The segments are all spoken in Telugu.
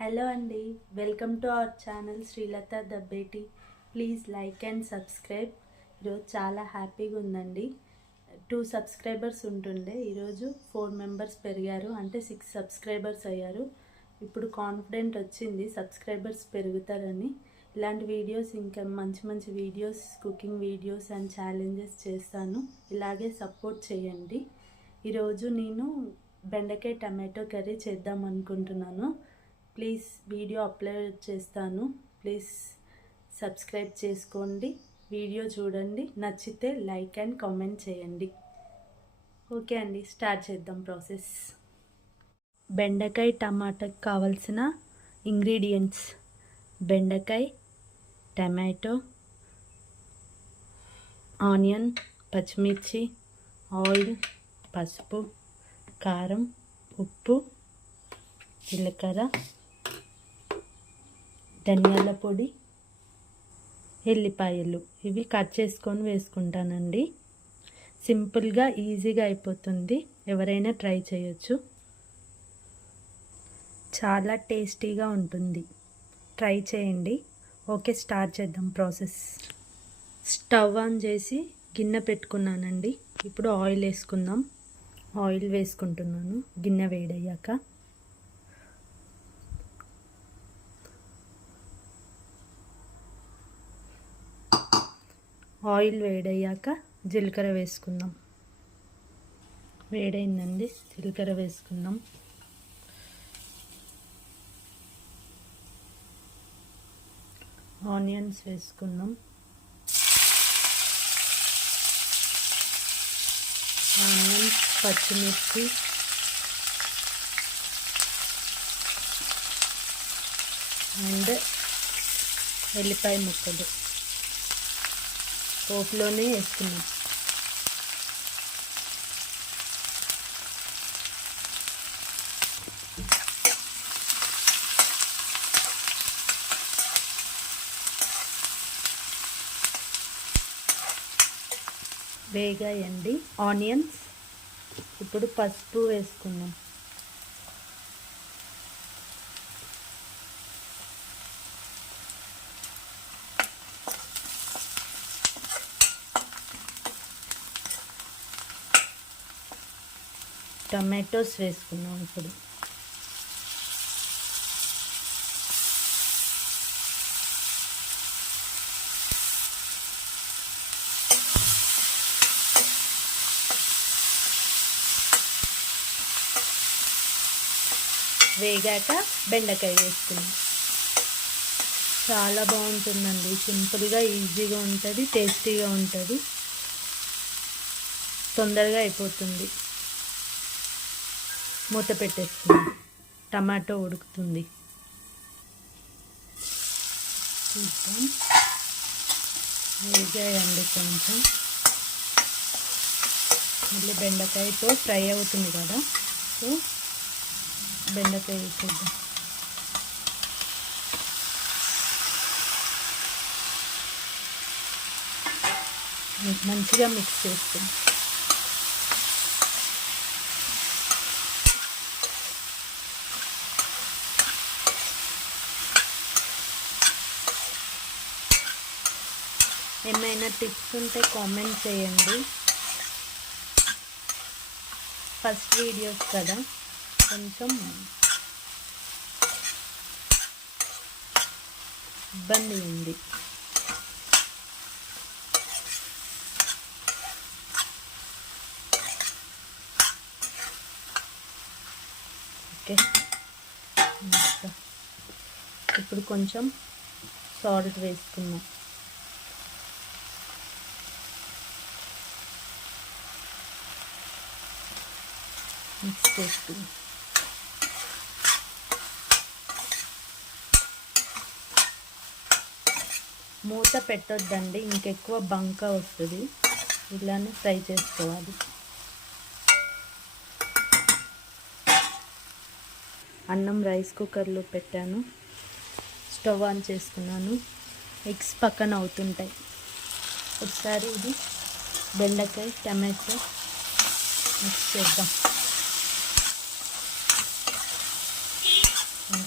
హలో అండి, welcome to our channel Srilatha Dabbeti. Please like and subscribe. ఈరోజు చాలా హ్యాపీగా ఉందండి. 2 సబ్స్క్రైబర్స్ ఉంటుండే, ఈరోజు 4 మెంబర్స్ పెరిగారు, అంటే 6 సబ్స్క్రైబర్స్ అయ్యారు. ఇప్పుడు కాన్ఫిడెంట్ వచ్చింది సబ్స్క్రైబర్స్ పెరుగుతారని. ఇలాంటి వీడియోస్ ఇంకా మంచి మంచి videos, cooking videos and challenges చేస్తాను. ఇలాగే సపోర్ట్ చేయండి. ఈరోజు నేను బెండకాయ టమాటో కర్రీ చేద్దాం అనుకుంటున్నాను. ప్లీజ్ వీడియో అప్లోడ్ చేస్తాను. ప్లీజ్ సబ్స్క్రైబ్ చేసుకోండి, వీడియో చూడండి, నచ్చితే లైక్ అండ్ కామెంట్ చేయండి. ఓకే అండి, స్టార్ట్ చేద్దాం ప్రాసెస్. బెండకాయ టమాటాకి కావాల్సిన ఇంగ్రీడియంట్స్: బెండకాయ, టమాటో, ఆనియన్, పచ్చిమిర్చి, ఆయిల్, పసుపు, కారం, ఉప్పు, జీలకర్ర, ధనియాల పొడి, ఎల్లిపాయలు. ఇవి కట్ చేసుకొని వేసుకుంటానండి. సింపుల్గా ఈజీగా అయిపోతుంది, ఎవరైనా ట్రై చేయొచ్చు. చాలా టేస్టీగా ఉంటుంది, ట్రై చేయండి. ఓకే, స్టార్ట్ చేద్దాం ప్రాసెస్. స్టవ్ ఆన్ చేసి గిన్నె పెట్టుకున్నానండి. ఇప్పుడు ఆయిల్ వేసుకుందాం. ఆయిల్ వేసుకుంటున్నాను. గిన్నె వేడయ్యాక జీలకర్ర వేసుకుందాం. వేడైందండి, జీలకర్ర వేసుకుందాం. ఆనియన్స్ వేసుకుందాం. ఆనియన్స్, పచ్చిమిర్చి, అండ్ ఎల్లిపాయ ముక్కలు పోపులోనే వేసుకున్నాం. వేగాయండి ఆనియన్స్. ఇప్పుడు పసుపు వేసుకున్నాం. టమాటోస్ వేసుకున్నాం. ఇప్పుడు వేగాక బెండకాయ వేసుకున్నాం. చాలా బాగుంటుందండి, సింపుల్గా ఈజీగా ఉంటుంది, టేస్టీగా ఉంటుంది, తొందరగా అయిపోతుంది. మూత పెట్టేస్తుంది, టమాటో ఉడుకుతుంది. చూద్దాం. వేగాయండి కొంచెం. మళ్ళీ బెండకాయతో ఫ్రై అవుతుంది కదా, సో బెండకాయ వేసేద్దాం. మంచిగా మిక్స్ చేస్తాం. ఏమైనా టిప్స్ ఉంటే కామెంట్ చేయండి. ఫస్ట్ వీడియోస్ కదా, కొంచెం ఇబ్బంది ఉంది. ఓకే, ఇప్పుడు కొంచెం సాల్ట్ వేసుకుందాం. మిక్స్ చేసుకుందాం. మూత పెట్టొద్దండి, ఇంకెక్కువ బంక వస్తుంది. ఇలానే ఫ్రై చేసుకోవాలి. అన్నం రైస్ కుక్కర్లో పెట్టాను, స్టవ్ ఆన్ చేసుకున్నాను. ఎగ్స్ పక్కన అవుతుంటాయి. ఒకసారి ఇది బెండకాయ టమాటో మిక్స్ చేద్దాం.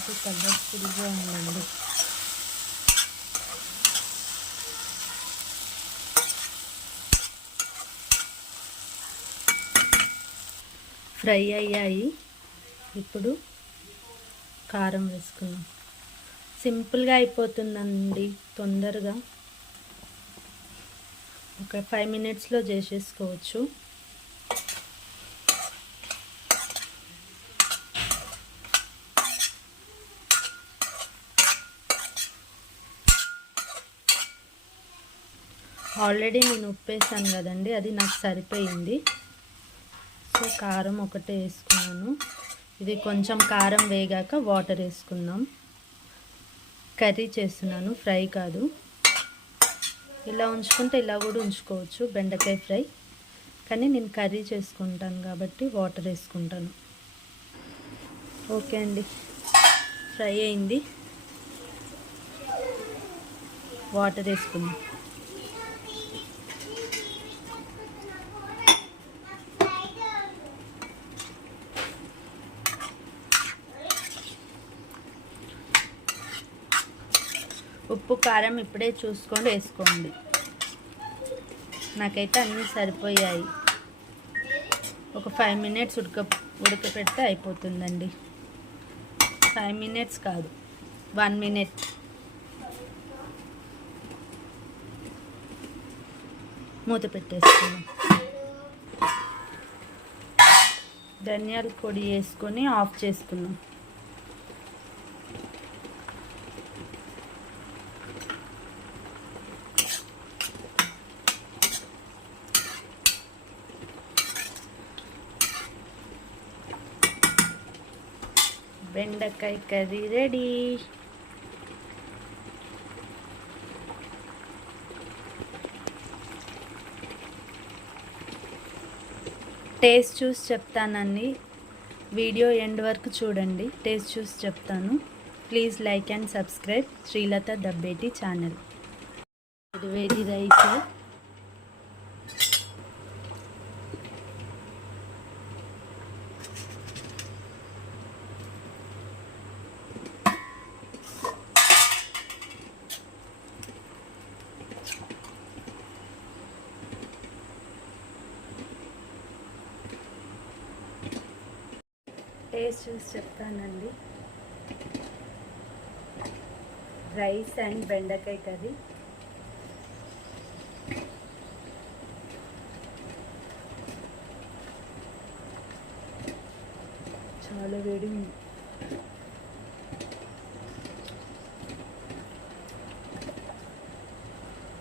చూడడానికి కలర్ఫుల్గా ఉందండి. ఫ్రై అయ్యాయి. ఇప్పుడు కారం వేసుకున్నాం. సింపుల్గా అయిపోతుందండి, తొందరగా ఒక 5 మినిట్స్లో చేసేసుకోవచ్చు. ఆల్రెడీ నేను ఉప్పు వేసాను కదండి, అది నాకు సరిపోయింది. సో కారం ఒకటే వేసుకున్నాను. ఇది కొంచెం కారం వేగాక వాటర్ వేసుకుందాం. కర్రీ చేస్తున్నాను, ఫ్రై కాదు. ఇలా ఉంచుకుంటే ఇలా కూడా ఉంచుకోవచ్చు, బెండకాయ ఫ్రై. కానీ నేను కర్రీ చేసుకుంటాను కాబట్టి వాటర్ వేసుకుంటాను. ఓకే అండి, ఫ్రై అయింది. వాటర్ వేసుకుందాం. ఉప్పు కారం ఇప్పుడే చూసుకొని వేసుకోండి. నాకైతే అన్నీ సరిపోయాయి. ఒక 5 మినిట్స్ ఉడకపెడితే అయిపోతుందండి. 5 మినిట్స్ కాదు, 1 మినిట్. మూత పెట్టేసుకుందాం. ధనియాల పొడి వేసుకొని ఆఫ్ చేసుకుందాం. బెండకాయ కర్రీ రెడీ. టేస్ట్ చూసి చెప్తానండి. వీడియో ఎండ్ వరకు చూడండి, టేస్ట్ చూసి చెప్తాను. Please like and subscribe Srilatha Dabbeti channel. వేడి రైస్, టేస్ట్ చూసి చెప్తానండి. రైస్ అండ్ బెండకాయ కర్రీ. చాలా వేడి ఉంది.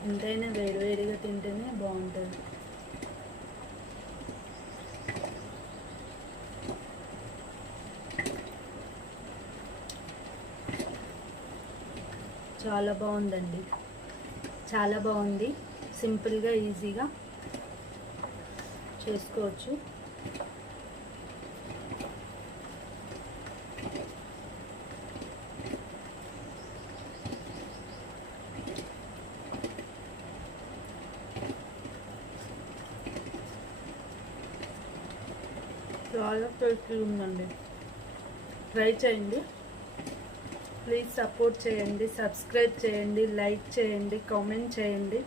ఎంతైనా వేడివేడిగా తింటేనే బాగుంటుంది. చాలా బాగుందండి, చాలా బాగుంది. సింపుల్గా ఈజీగా చేసుకోవచ్చు. చాలా టేస్టీ ఉందండి. ట్రై చేయండి. ప్లీజ్ సపోర్ట్ చేయండి, సబ్స్క్రైబ్ చేయండి, లైక్ చేయండి, కామెంట్ చేయండి.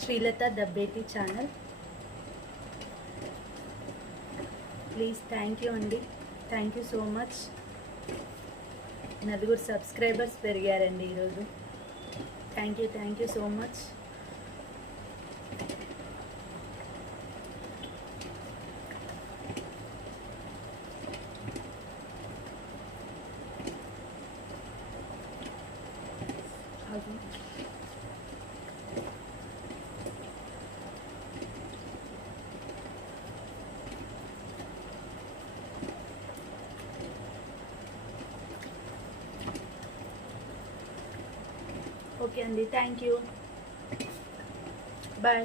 Srilatha Dabbeti channel. Please thank you అండి, thank you so much. 4 subscribers పెరిగారండి ఈరోజు. Thank you so much. Okay అండి, థ్యాంక్ యూ, బాయ్.